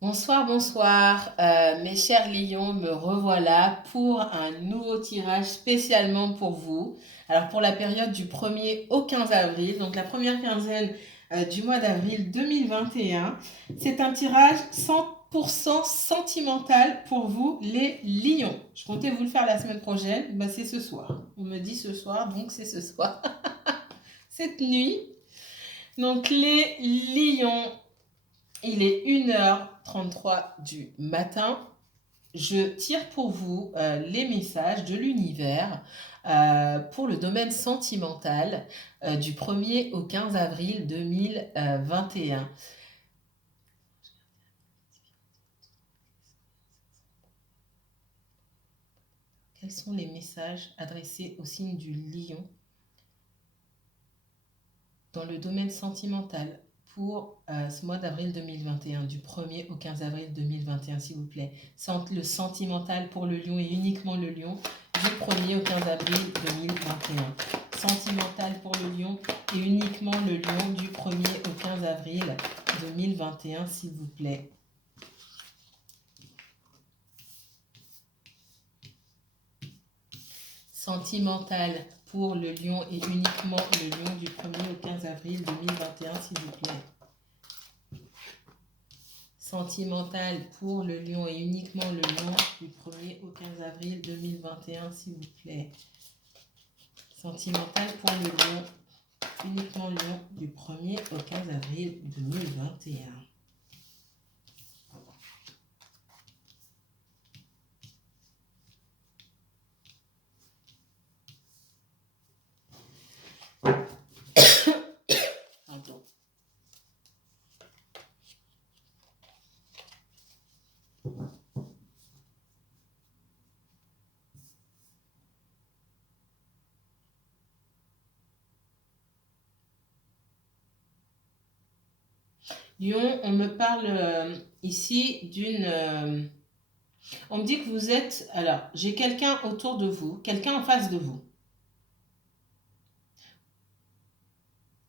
Bonsoir, bonsoir, mes chers lions, me revoilà pour un nouveau tirage spécialement pour vous. Alors pour la période du 1er au 15 avril, donc la première quinzaine du mois d'avril 2021, c'est un tirage 100% sentimental pour vous les lions. Je comptais vous le faire la semaine prochaine, bah c'est ce soir. On me dit ce soir, donc c'est ce soir. Cette nuit. Donc les lions, il est 1h33 du matin. Je tire pour vous les messages de l'univers pour le domaine sentimental du 1er au 15 avril 2021. Quels sont les messages adressés au signe du lion dans le domaine sentimental pour ce mois d'avril 2021, du 1er au 15 avril 2021, s'il vous plaît. Le sentimental pour le lion et uniquement le lion, du 1er au 15 avril 2021. Sentimental pour le lion et uniquement le lion, du 1er au 15 avril 2021, s'il vous plaît. Sentimental pour le lion et uniquement le lion, du 1er au 15 avril 2021, s'il vous plaît. Sentimental pour le lion et uniquement le lion, du 1er au 15 avril 2021, s'il vous plaît. Sentimental pour le lion, uniquement le lion, du 1er au 15 avril 2021. Pardon. Lion, on me parle ici d'une... on me dit que vous êtes... Alors, j'ai quelqu'un autour de vous, quelqu'un en face de vous,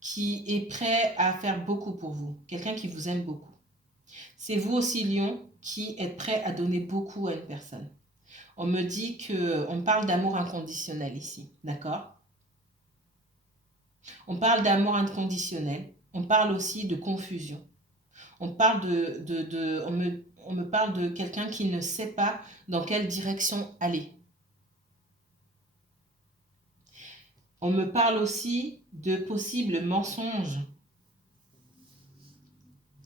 qui est prêt à faire beaucoup pour vous, quelqu'un qui vous aime beaucoup. C'est vous aussi, Lion, qui êtes prêt à donner beaucoup à une personne. On me dit que... on parle d'amour inconditionnel ici, d'accord? On parle d'amour inconditionnel, on parle aussi de confusion. On parle on me parle de quelqu'un qui ne sait pas dans quelle direction aller. On me parle aussi de possibles mensonges,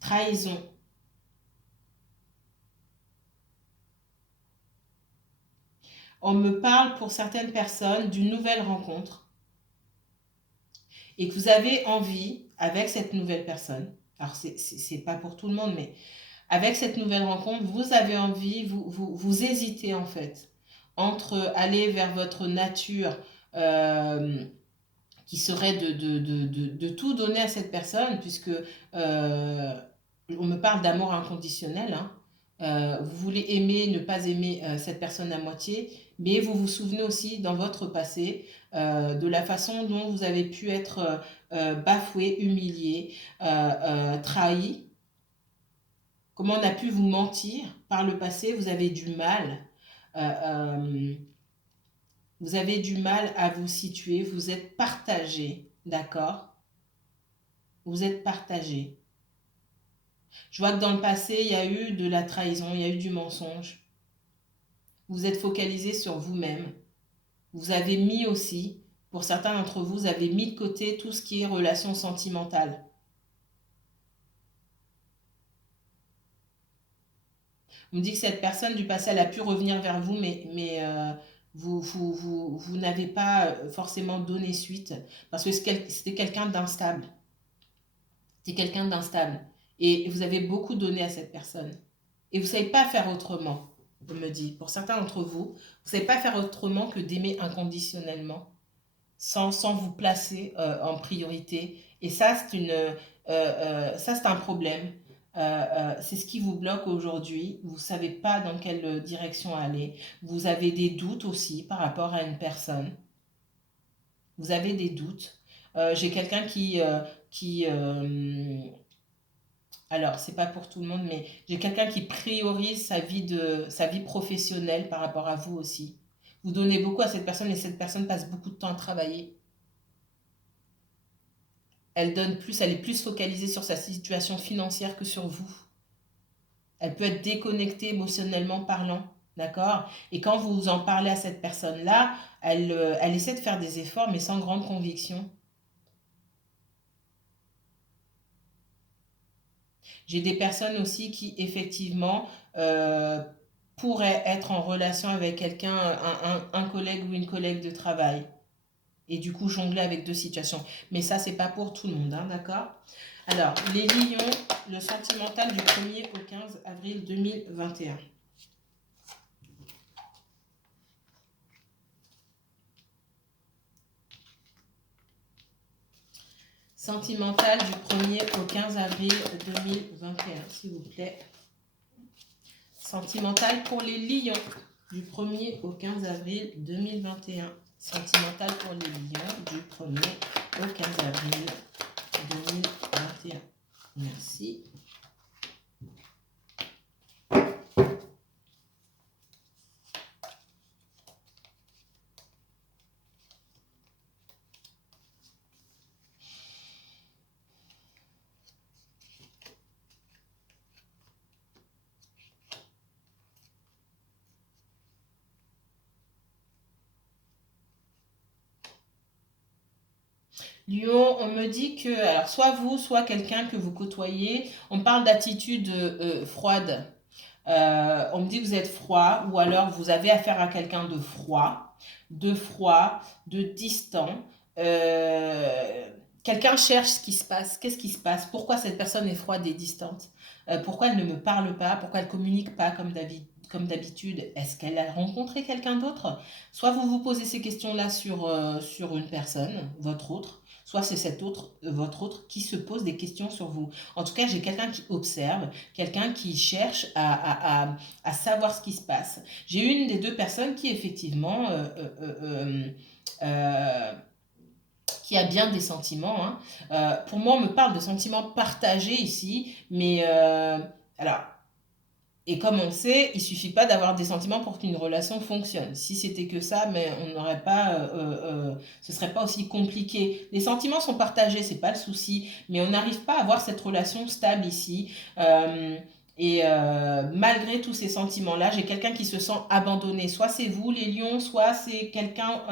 trahison. On me parle pour certaines personnes d'une nouvelle rencontre et que vous avez envie, avec cette nouvelle personne, alors c'est pas pour tout le monde, mais avec cette nouvelle rencontre, vous avez envie, vous hésitez en fait, entre aller vers votre nature qui serait de tout donner à cette personne, puisque on me parle d'amour inconditionnel, hein. Vous voulez aimer, ne pas aimer cette personne à moitié, mais vous vous souvenez aussi dans votre passé de la façon dont vous avez pu être bafoué, humilié, trahi, comment on a pu vous mentir par le passé, vous avez du mal. Euh, euh, vous avez du mal à vous situer, vous êtes partagé, d'accord? Vous êtes partagé. Je vois que dans le passé, il y a eu de la trahison, il y a eu du mensonge. Vous êtes focalisé sur vous-même. Vous avez mis aussi, pour certains d'entre vous, vous avez mis de côté tout ce qui est relation sentimentale. On me dit que cette personne du passé, elle a pu revenir vers vous, mais vous n'avez pas forcément donné suite parce que c'était quelqu'un d'instable. C'était quelqu'un d'instable. Et vous avez beaucoup donné à cette personne. Et vous ne savez pas faire autrement, on me dit. Pour certains d'entre vous, vous ne savez pas faire autrement que d'aimer inconditionnellement, sans vous placer en priorité. Et ça, ça, c'est un problème. C'est ce qui vous bloque aujourd'hui. Vous ne savez pas dans quelle direction aller. Vous avez des doutes aussi par rapport à une personne. Vous avez des doutes. J'ai quelqu'un qui Alors, c'est pas pour tout le monde, mais j'ai quelqu'un qui priorise sa vie professionnelle par rapport à vous aussi. Vous donnez beaucoup à cette personne et cette personne passe beaucoup de temps à travailler. Elle donne plus, elle est plus focalisée sur sa situation financière que sur vous. Elle peut être déconnectée émotionnellement parlant, d'accord? Et quand vous en parlez à cette personne-là, elle essaie de faire des efforts, mais sans grande conviction. J'ai des personnes aussi qui, effectivement, euh, pourraient être en relation avec quelqu'un, un collègue ou une collègue de travail. Et du coup, jongler avec deux situations. Mais ça, c'est pas pour tout le monde, hein, d'accord? Alors, les lions, le sentimental du 1er au 15 avril 2021. Sentimental du 1er au 15 avril 2021, s'il vous plaît. Sentimental pour les lions du 1er au 15 avril 2021. Sentimental pour les lions du 1er au 15 avril 2021. Merci. Lion, on me dit que, alors soit vous, soit quelqu'un que vous côtoyez, on parle d'attitude froide. On me dit que vous êtes froid, ou alors vous avez affaire à quelqu'un de froid, de distant. Euh, Quelqu'un cherche ce qui se passe. Qu'est-ce qui se passe? Pourquoi cette personne est froide et distante? Pourquoi elle ne me parle pas? Pourquoi elle ne communique pas comme d'habitude? Est-ce qu'elle a rencontré quelqu'un d'autre? Soit vous vous posez ces questions-là sur une personne, votre autre, soit c'est cet autre, votre autre, qui se pose des questions sur vous. En tout cas, j'ai quelqu'un qui observe, quelqu'un qui cherche à savoir ce qui se passe. J'ai une des deux personnes qui effectivement euh, qui a bien des sentiments, hein. Pour moi, on me parle de sentiments partagés ici, mais alors, et comme on sait, il suffit pas d'avoir des sentiments pour qu'une relation fonctionne. Si c'était que ça, mais on n'aurait pas, ce serait pas aussi compliqué. Les sentiments sont partagés, c'est pas le souci, mais on n'arrive pas à avoir cette relation stable ici. Malgré tous ces sentiments-là, j'ai quelqu'un qui se sent abandonné. Soit c'est vous, les lions, soit c'est quelqu'un,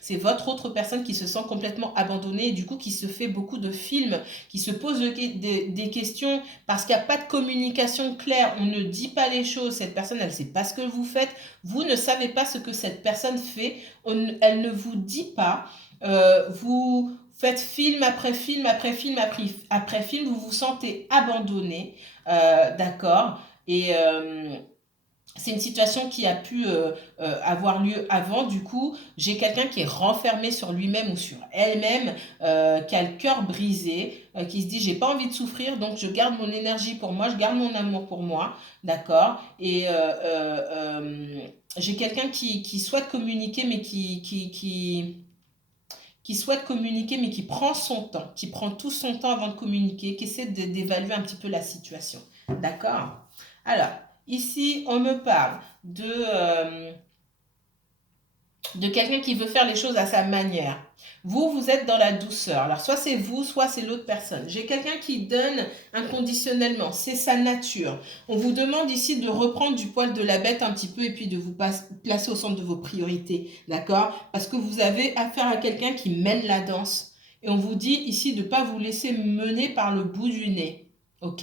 c'est votre autre personne qui se sent complètement abandonnée et du coup qui se fait beaucoup de films, qui se pose des questions parce qu'il n'y a pas de communication claire. On ne dit pas les choses. Cette personne, elle ne sait pas ce que vous faites. Vous ne savez pas ce que cette personne fait. Elle ne vous dit pas. Vous faites film après film après film après film. Vous vous sentez abandonné. D'accord. Et c'est une situation qui a pu avoir lieu avant. Du coup, j'ai quelqu'un qui est renfermé sur lui-même ou sur elle-même, qui a le cœur brisé, qui se dit j'ai pas envie de souffrir, donc je garde mon énergie pour moi, je garde mon amour pour moi, d'accord. Et j'ai quelqu'un qui souhaite communiquer, mais qui souhaite communiquer, mais qui prend son temps, qui prend tout son temps avant de communiquer, qui essaie d'évaluer un petit peu la situation. D'accord? Alors, ici, on me parle de quelqu'un qui veut faire les choses à sa manière. Vous, vous êtes dans la douceur. Alors, soit c'est vous, soit c'est l'autre personne. J'ai quelqu'un qui donne inconditionnellement. C'est sa nature. On vous demande ici de reprendre du poil de la bête un petit peu et puis de vous placer au centre de vos priorités. D'accord? Parce que vous avez affaire à quelqu'un qui mène la danse. Et on vous dit ici de ne pas vous laisser mener par le bout du nez. Ok?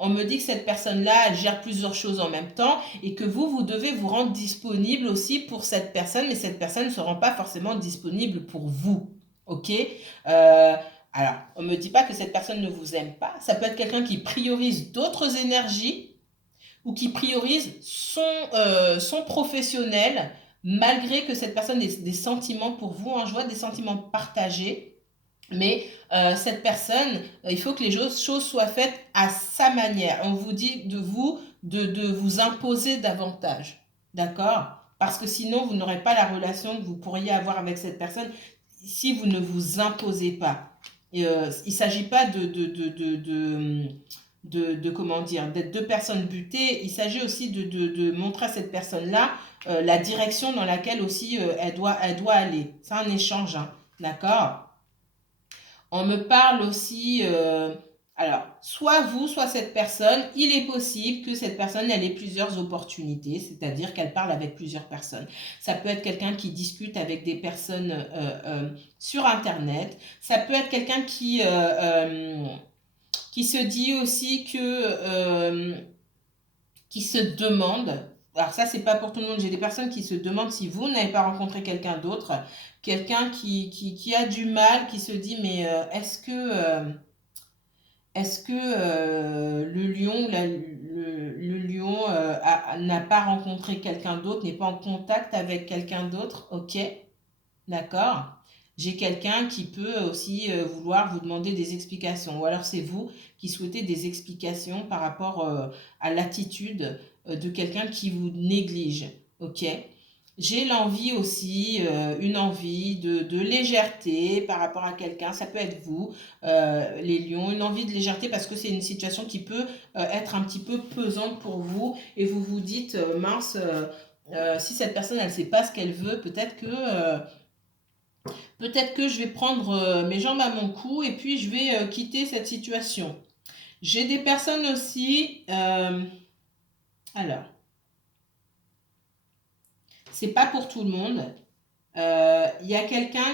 On me dit que cette personne-là, elle gère plusieurs choses en même temps et que vous devez vous rendre disponible aussi pour cette personne, mais cette personne ne se rend pas forcément disponible pour vous. Ok? Euh, alors, on ne me dit pas que cette personne ne vous aime pas. Ça peut être quelqu'un qui priorise d'autres énergies ou qui priorise son professionnel, malgré que cette personne ait des sentiments pour vous. Hein, je vois des sentiments partagés. Mais cette personne, il faut que les choses soient faites à sa manière. On vous dit de vous imposer davantage. D'accord? Parce que sinon, vous n'aurez pas la relation que vous pourriez avoir avec cette personne si vous ne vous imposez pas. Et, il ne s'agit pas comment dire, d'être deux personnes butées. Il s'agit aussi de montrer à cette personne-là la direction dans laquelle aussi elle doit aller. C'est un échange, hein, d'accord? On me parle aussi, alors, soit vous, soit cette personne, il est possible que cette personne, elle ait plusieurs opportunités, c'est-à-dire qu'elle parle avec plusieurs personnes. Ça peut être quelqu'un qui discute avec des personnes sur Internet. Ça peut être quelqu'un qui se dit aussi qui se demande, alors ça c'est pas pour tout le monde, j'ai des personnes qui se demandent si vous n'avez pas rencontré quelqu'un d'autre, quelqu'un qui a du mal, qui se dit mais est-ce que le lion, le lion n'a pas rencontré quelqu'un d'autre, n'est pas en contact avec quelqu'un d'autre? Ok, d'accord. J'ai quelqu'un qui peut aussi vouloir vous demander des explications. Ou alors c'est vous qui souhaitez des explications par rapport à l'attitude de quelqu'un qui vous néglige. Ok. J'ai l'envie aussi, une envie de légèreté par rapport à quelqu'un. Ça peut être vous, les lions, une envie de légèreté parce que c'est une situation qui peut être un petit peu pesante pour vous et vous vous dites, mince, si cette personne, elle ne sait pas ce qu'elle veut, peut-être que je vais prendre mes jambes à mon cou et puis je vais quitter cette situation. J'ai des personnes aussi, alors, c'est pas pour tout le monde. Il y a quelqu'un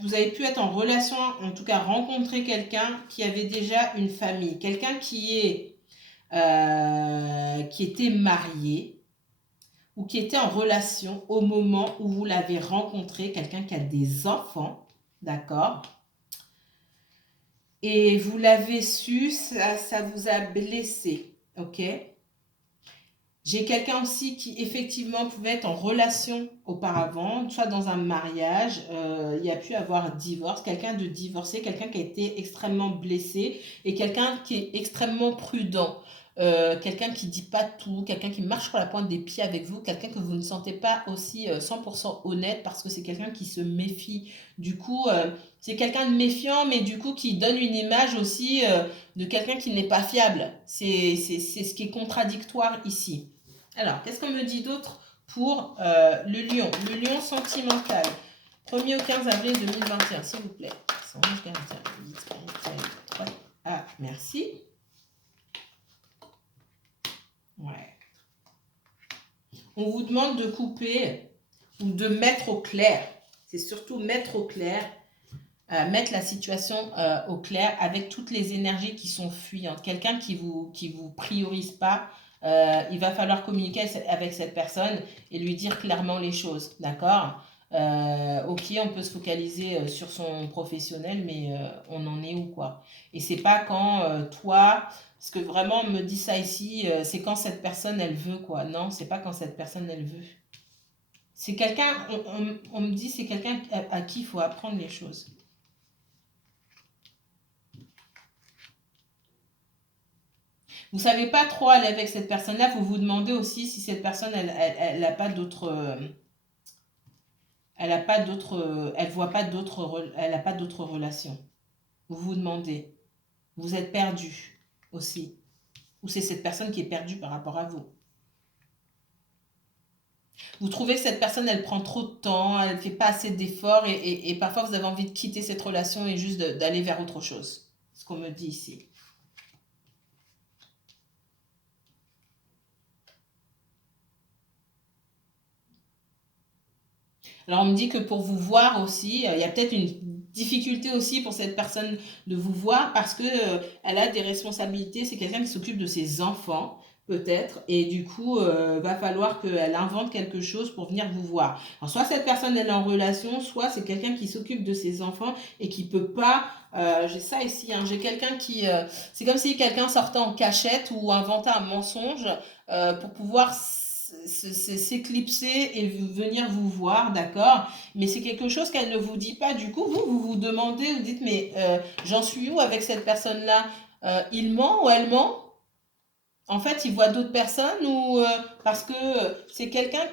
vous avez pu être en relation, en tout cas rencontrer quelqu'un qui avait déjà une famille, quelqu'un qui était marié ou qui était en relation au moment où vous l'avez rencontré, quelqu'un qui a des enfants, d'accord? Et vous l'avez su, ça vous a blessé, ok? J'ai quelqu'un aussi qui effectivement pouvait être en relation auparavant, soit dans un mariage, il y a pu avoir divorce, quelqu'un de divorcé, quelqu'un qui a été extrêmement blessé et quelqu'un qui est extrêmement prudent, quelqu'un qui dit pas tout, quelqu'un qui marche sur la pointe des pieds avec vous, quelqu'un que vous ne sentez pas aussi 100% honnête parce que c'est quelqu'un qui se méfie. Du coup, c'est quelqu'un de méfiant, mais du coup qui donne une image aussi de quelqu'un qui n'est pas fiable. C'est ce qui est contradictoire ici. Alors, qu'est-ce qu'on me dit d'autre pour le lion? Le lion sentimental. 1er au 15 avril 2021, s'il vous plaît. Ah, merci. Ouais. On vous demande de couper ou de mettre au clair. C'est surtout mettre au clair, mettre la situation au clair avec toutes les énergies qui sont fuyantes. Quelqu'un qui vous priorise pas, il va falloir communiquer avec cette personne et lui dire clairement les choses, d'accord? Ok, on peut se focaliser sur son professionnel, mais on en est où, quoi? Et c'est pas quand toi, parce que vraiment on me dit ça ici, c'est quand cette personne elle veut, quoi. Non, c'est pas quand cette personne elle veut. C'est quelqu'un, on me dit c'est quelqu'un à qui il faut apprendre les choses. Vous savez pas trop aller avec cette personne-là, vous vous demandez aussi si cette personne, elle n'a pas d'autres, elle a pas d'autres, elle voit pas d'autres, elle a pas d'autres relations. Vous vous demandez, vous êtes perdu aussi, ou c'est cette personne qui est perdue par rapport à vous. Vous trouvez que cette personne, elle prend trop de temps, elle ne fait pas assez d'efforts et parfois vous avez envie de quitter cette relation et juste d'aller vers autre chose. C'est ce qu'on me dit ici. Alors on me dit que pour vous voir aussi, il y a peut-être une difficulté aussi pour cette personne de vous voir parce que elle a des responsabilités. C'est quelqu'un qui s'occupe de ses enfants peut-être et du coup va falloir qu'elle invente quelque chose pour venir vous voir. Alors soit cette personne elle est en relation, soit c'est quelqu'un qui s'occupe de ses enfants et qui peut pas. J'ai ça ici, hein, j'ai quelqu'un qui, c'est comme si quelqu'un sortait en cachette ou inventait un mensonge pour pouvoir s'éclipser et venir vous voir, d'accord? Mais c'est quelque chose qu'elle ne vous dit pas. Du coup, vous vous demandez, vous dites, mais j'en suis où avec cette personne-là? Il ment ou elle ment? En fait, il voit d'autres personnes ou parce que c'est quelqu'un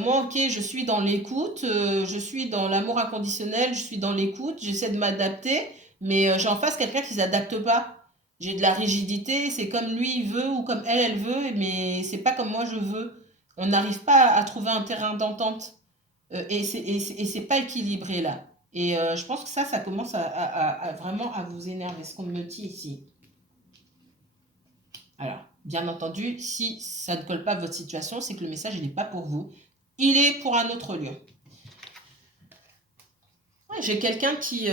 moi, ok, je suis dans l'écoute, je suis dans l'amour inconditionnel, je suis dans l'écoute, j'essaie de m'adapter, mais j'ai en face quelqu'un qui ne s'adapte pas. J'ai de la rigidité, c'est comme lui il veut ou comme elle veut, mais c'est pas comme moi je veux. On n'arrive pas à trouver un terrain d'entente. Et c'est pas équilibré là. Et je pense que ça commence à vraiment à vous énerver, ce qu'on me dit ici. Alors, bien entendu, si ça ne colle pas à votre situation, c'est que le message, il n'est pas pour vous. Il est pour un autre lieu. Ouais, j'ai quelqu'un qui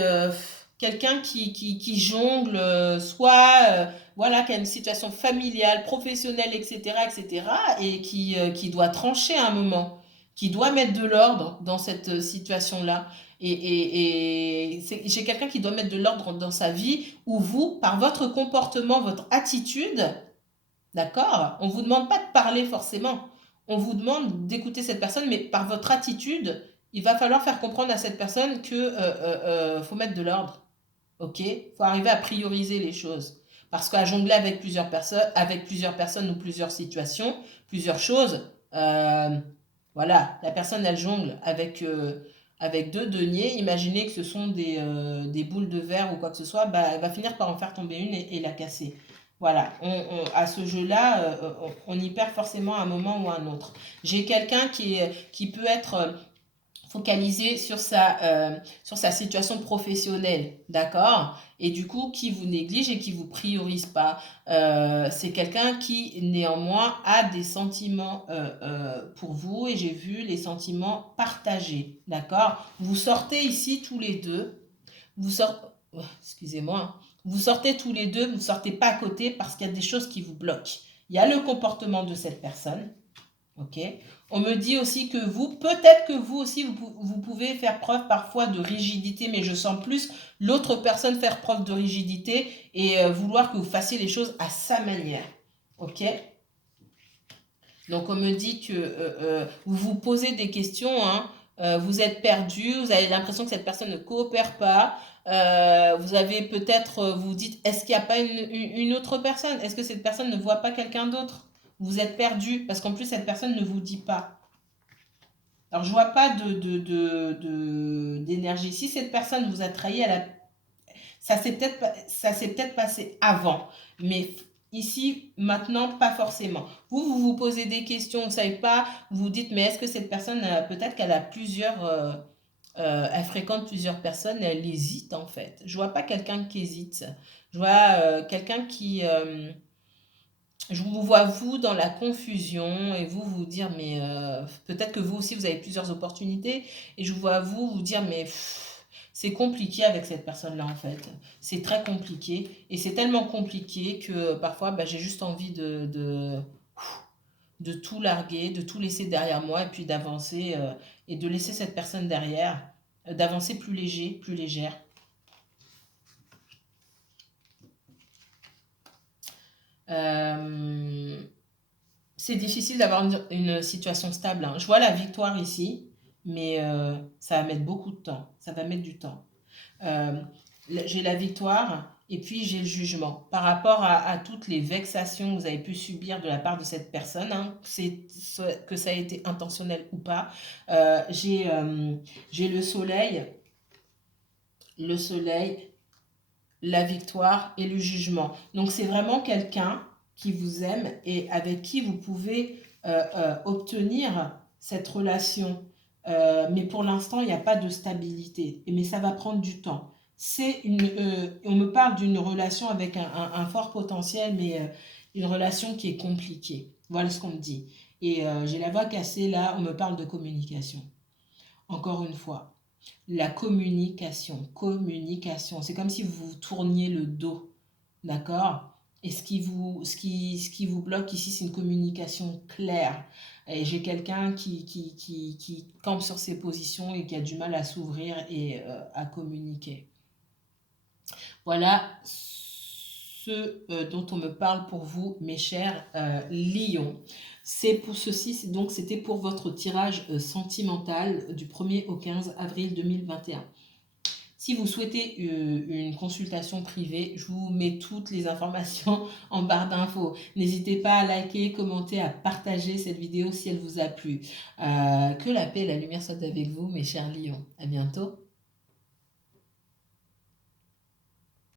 jongle, soit voilà, qui a une situation familiale, professionnelle, etc., etc., et qui doit trancher à un moment, qui doit mettre de l'ordre dans cette situation-là. J'ai quelqu'un qui doit mettre de l'ordre dans sa vie, où vous, par votre comportement, votre attitude, d'accord, on ne vous demande pas de parler forcément, on vous demande d'écouter cette personne, mais par votre attitude, il va falloir faire comprendre à cette personne que faut mettre de l'ordre, ok? Faut arriver à prioriser les choses. Parce qu'à jongler avec plusieurs personnes ou plusieurs situations, plusieurs choses, voilà, la personne elle jongle avec deux deniers. Imaginez que ce sont des boules de verre ou quoi que ce soit, bah, elle va finir par en faire tomber une et la casser. Voilà, à ce jeu-là, on y perd forcément à un moment ou à un autre. J'ai quelqu'un qui peut être focalisé sur sa situation professionnelle, d'accord? Et du coup, qui vous néglige et qui vous priorise pas. C'est quelqu'un qui, néanmoins, a des sentiments pour vous et j'ai vu les sentiments partagés, d'accord? Vous sortez ici tous les deux, vous sortez, excusez-moi, vous sortez tous les deux, vous sortez pas à côté parce qu'il y a des choses qui vous bloquent. Il y a le comportement de cette personne, ok. On me dit aussi que vous, peut-être que vous aussi, vous pouvez faire preuve parfois de rigidité, mais je sens plus l'autre personne faire preuve de rigidité et vouloir que vous fassiez les choses à sa manière, ok. Donc on me dit que vous vous posez des questions, hein, vous êtes perdu, vous avez l'impression que cette personne ne coopère pas, vous avez peut-être, vous dites, est-ce qu'il n'y a pas une autre personne? Est-ce que cette personne ne voit pas quelqu'un d'autre? Vous êtes perdu parce qu'en plus cette personne ne vous dit pas. Alors je vois pas d'énergie. Si cette personne vous a trahi, ça s'est peut-être passé avant, mais ici, maintenant, pas forcément. Vous vous posez des questions, vous ne savez pas, vous vous dites, mais est-ce que cette personne, peut-être qu'elle a elle fréquente plusieurs personnes, elle hésite en fait. Je vois pas quelqu'un qui hésite. Je vois quelqu'un je vous vois vous dans la confusion et vous vous dire, mais peut-être que vous aussi, vous avez plusieurs opportunités et je vous vois vous vous dire, mais c'est compliqué avec cette personne-là en fait. C'est très compliqué et c'est tellement compliqué que parfois bah, j'ai juste envie de tout larguer, de tout laisser derrière moi et puis d'avancer et de laisser cette personne derrière, d'avancer plus léger, plus légère. C'est difficile d'avoir une situation stable, hein. Je vois la victoire ici, mais ça va mettre beaucoup de temps. Ça va mettre du temps. Euh, j'ai la victoire et puis j'ai le jugement. Par rapport à toutes les vexations que vous avez pu subir de la part de cette personne, hein, que ça a été intentionnel ou pas, j'ai le soleil, la victoire et le jugement. Donc c'est vraiment quelqu'un qui vous aime et avec qui vous pouvez obtenir cette relation. Mais pour l'instant, il n'y a pas de stabilité. Mais ça va prendre du temps. On me parle d'une relation avec un fort potentiel, mais une relation qui est compliquée. Voilà ce qu'on me dit. Et j'ai la voix cassée là, on me parle de communication. Encore une fois, la communication, communication. C'est comme si vous vous tourniez le dos, d'accord? Et ce qui vous bloque ici, c'est une communication claire. Et j'ai quelqu'un qui campe sur ses positions et qui a du mal à s'ouvrir et à communiquer. Voilà ce dont on me parle pour vous, mes chers lions. C'est pour ceci, donc c'était pour votre tirage sentimental du 1er au 15 avril 2021. Si vous souhaitez une consultation privée, je vous mets toutes les informations en barre d'infos. N'hésitez pas à liker, commenter, à partager cette vidéo si elle vous a plu. Que la paix et la lumière soient avec vous, mes chers lions. À bientôt.